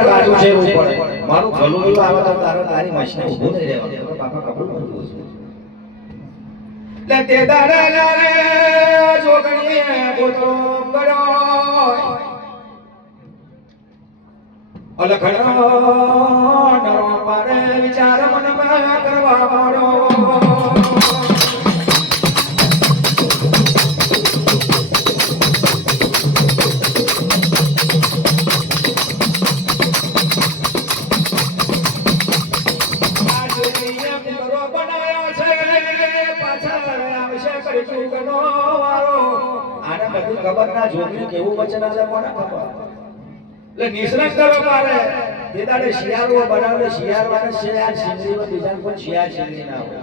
રાજુ છે ઉપર મારું ભલું એવું આવે તો તારો તારી મશીન ઊભું થઈ રહેવાનું બાપા કબૂલ કરવું છે લે તે દાડા લારે જોગણીએ ગોતો કરો અલખણો નરો પારે વિચાર મનમાં કરવા પડો ખબર ના જોગી કેવું વચન હશે કોને ખબર એટલે નિષ્ણાત કરો પારે તે દાડે શિયાળો બનાવે શિયાળવાને શિયાળ સિંગરીમાં બીજા કોઈ શિયાળ સિંગરી ના હોય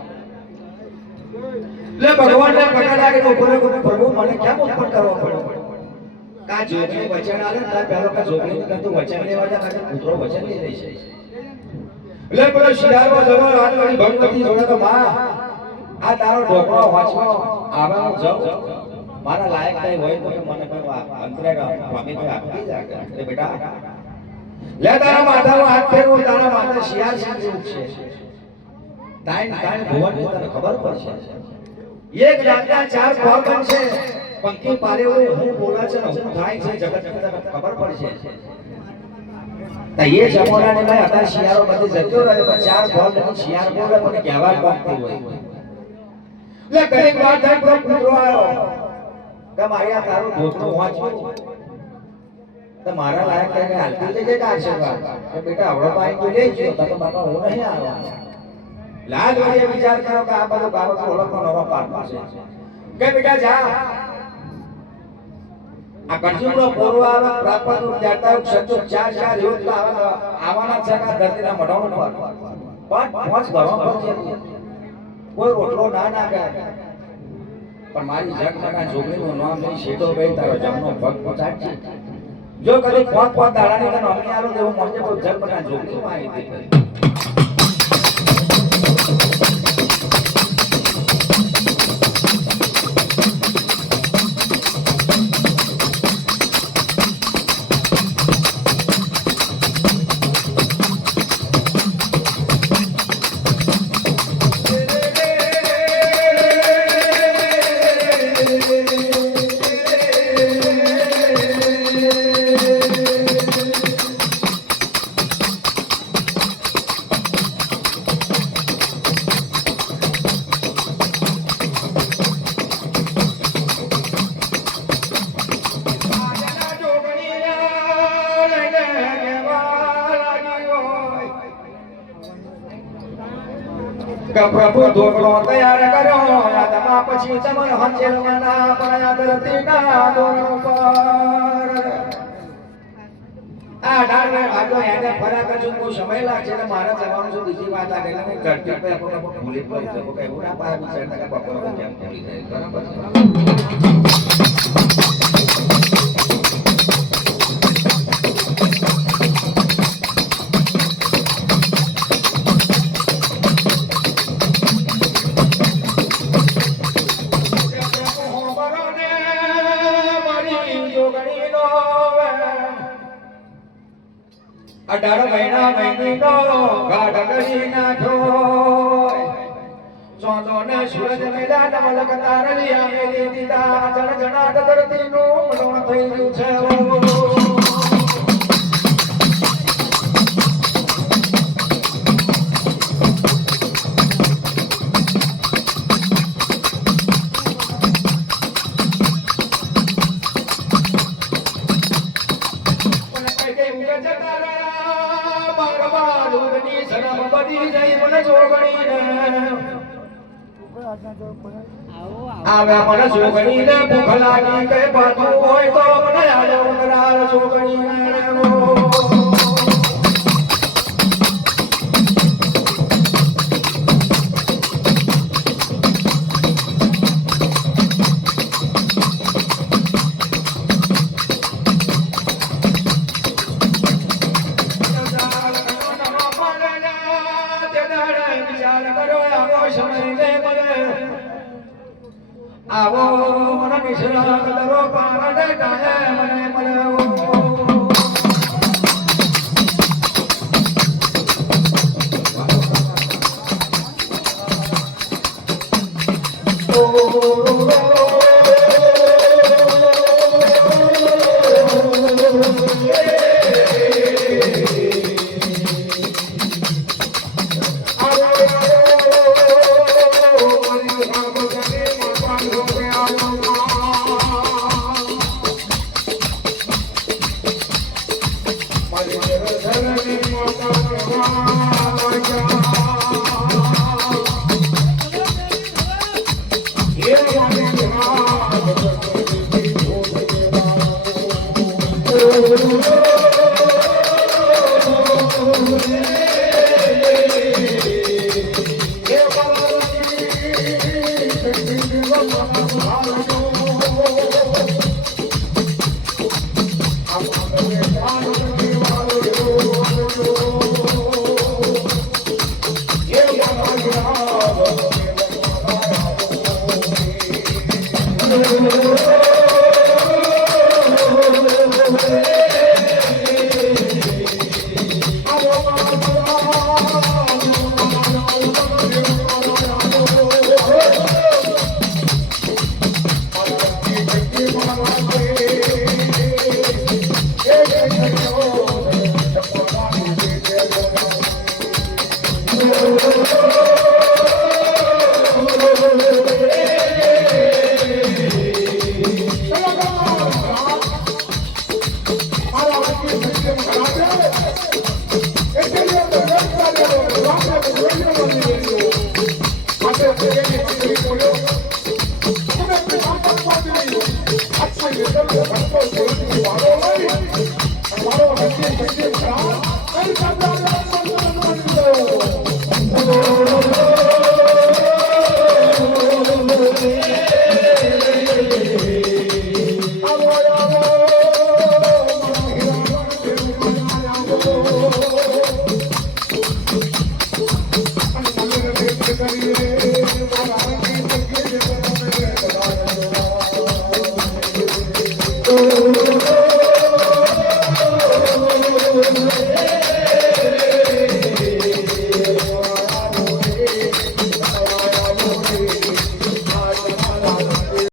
એટલે ભગવાનને પકડ લાગે તો ઉપર પ્રભુ મને કેમ ઉપર કરવો પડ્યો કા જોગી વચન આલે તા પહેલો કા જોગી કંતુ વચન લેવા જા કાકે પુત્રો વચન લઈ લે છે એટલે પેલો શિયાળો જવો રાજવાડી ભગવતી જોડે તો માં આ તારો ઢોકળો વાંચવો આવા જાવ મારા લાયક કઈ હોય તો મને કોઈ અંતરાય સ્વામી તો આપી જાય એટલે બેટા લે તારા માથાનો હાથ ફેરવો તારા માથે શિયાળ સિંગરી છે તાઈ ભગવાનની તને ખબર પડશે એક જાતના ચાર ભાવ બનશે પંખી પારે હું બોલા છે ને હું થાય છે જગત ખબર પડશે તો એ જમોરાને મેં અત્યારે શિયાળો બધી જતો રહે પણ ચાર ભાવ ને શિયાળ બોલે મને કહેવા કોમતી હોય એટલે ઘણી વાત થાય તો કૂતરો આવ્યો કે મારી આ તારું ઢોકળું વાંચવું તો મારા લાયક કઈ હાલતી લેજે કે આશીર્વાદ કે બેટા આવડો તો આવી લઈ ગયો તો બાપા હું નહીં આવ્યા લાજ વાળીએ વિચાર કરો કે આ બધું બાબત ઓળખનો નવો પાઠ છે કે બેટા જા આ કંજુનો પોરો આવે પ્રાપરનું જાતા સંજોગ ચાર યુદ્ધ આવવાના છે કે ધરતીના મઢાણો પર પાંચ ઘરો પર છે કોઈ રોટલો ના નાખે પણ મારી જગમગા જોગણીનું નામ લઈ શેડો બે તારો જમનો પગ પહોંચાડજે જો કદી પાંચ દાડાની તને અમને આલો દેવું મળશે તો જગમગા જોગણી આવી દે પ્રભુ ઢોકળો તૈયાર કર્યો યાદમાં પછી ચમન હંચેલવાના પણ ધરતીના દોરણ પર આ ડાળને ભાગો એને ફરા કરજો કોઈ સમય લાગશે ને મારા જવાનું છે બીજી વાત આ ગઈ મેં ઘરથી પે આપણે ભૂલી પડી શકો કે એવું ના પાય વિચારતા કે બપોર કેમ ભૂલી જાય બરાબર અઢાર મહિના મહિનો ગાઢ કરી નાખો ચોથો ને સૂરજ મેદાન મલક તારલી આમે દીધા જણ જણાટ ધરતીનું મરણ થઈ ગયું છે આવે મને જોગણીને ભૂખ લાગી કે પાછું હોય તો મને આલો ઉતરાર જોગણીને આવો મને નિશ્રાક દરો પારડે કાહે મને મળ્યો Thank you.